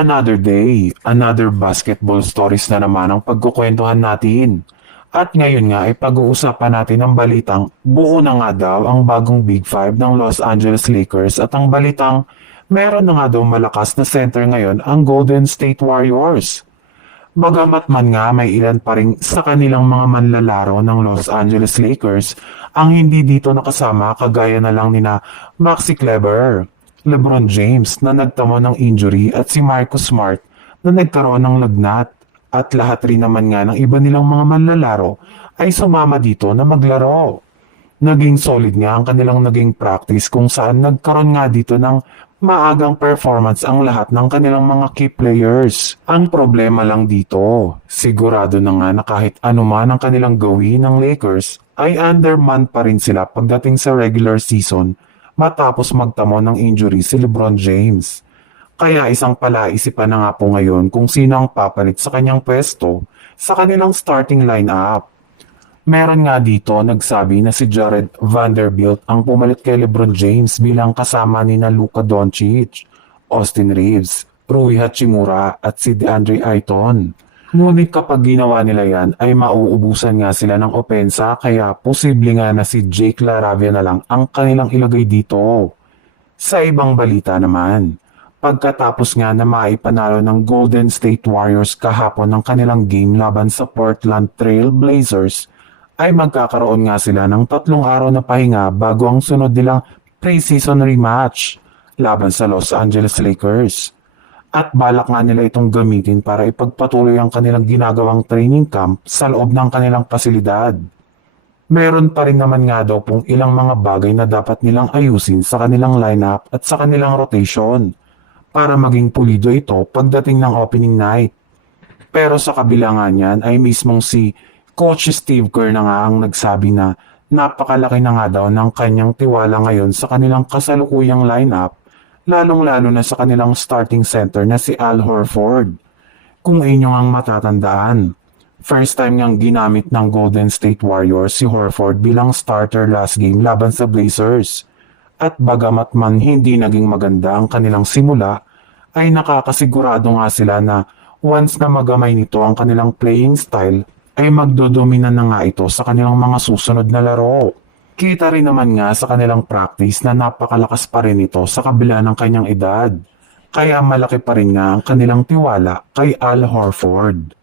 Another day, another basketball stories na naman ang pagkukwentuhan natin. At ngayon nga ay pag-uusapan natin ang balitang buo na nga daw ang bagong Big Five ng Los Angeles Lakers at ang balitang meron na nga daw malakas na center ngayon ang Golden State Warriors. Bagamat man nga may ilan pa rin sa kanilang mga manlalaro ng Los Angeles Lakers ang hindi dito nakasama kagaya na lang nina Maxi Kleber, LeBron James na nagtamo ng injury at si Marcus Smart na nagkaroon ng lagnat at lahat rin naman nga ng iba nilang mga manlalaro ay sumama dito na maglaro. Naging solid nga ang kanilang naging practice kung saan nagkaroon nga dito ng maagang performance ang lahat ng kanilang mga key players. Ang problema lang dito, sigurado na nga na kahit anuman ang kanilang gawin ng Lakers ay underman pa rin sila pagdating sa regular season matapos magtamo ng injury si LeBron James. Kaya isang palaisipan na nga po ngayon kung sino ang papalit sa kanyang pwesto sa kanilang starting lineup. Meron nga dito nagsabi na si Jared Vanderbilt ang pumalit kay LeBron James bilang kasama ni na Luka Doncic, Austin Reeves, Rui Hachimura at si DeAndre Ayton. Ngunit kapag ginawa nila yan ay mauubusan nga sila ng opensa kaya posible nga na si Jake LaRavia na lang ang kanilang ilagay dito. Sa ibang balita naman, pagkatapos nga na maipanalo ng Golden State Warriors kahapon ng kanilang game laban sa Portland Trail Blazers, ay magkakaroon nga sila ng 3 araw na pahinga bago ang sunod nilang preseason rematch laban sa Los Angeles Lakers. At balak nga nila itong gamitin para ipagpatuloy ang kanilang ginagawang training camp sa loob ng kanilang pasilidad. Meron pa rin naman nga daw pong ilang mga bagay na dapat nilang ayusin sa kanilang lineup at sa kanilang rotation para maging pulido ito pagdating ng opening night. Pero sa kabila nga niyan ay mismong si Coach Steve Kerr na nga ang nagsabi na napakalaki na nga daw ng kanyang tiwala ngayon sa kanilang kasalukuyang lineup, lalong-lalo na sa kanilang starting center na si Al Horford. Kung inyong ang matatandaan, first time niyang ginamit ng Golden State Warriors si Horford bilang starter last game laban sa Blazers. At bagamat man hindi naging maganda ang kanilang simula, ay nakakasigurado nga sila na once na magamay nito ang kanilang playing style, ay magdodomina na nga ito sa kanilang mga susunod na laro. Kita rin naman nga sa kanilang practice na napakalakas pa rin ito sa kabila ng kanyang edad. Kaya malaki pa rin nga ang kanilang tiwala kay Al Horford.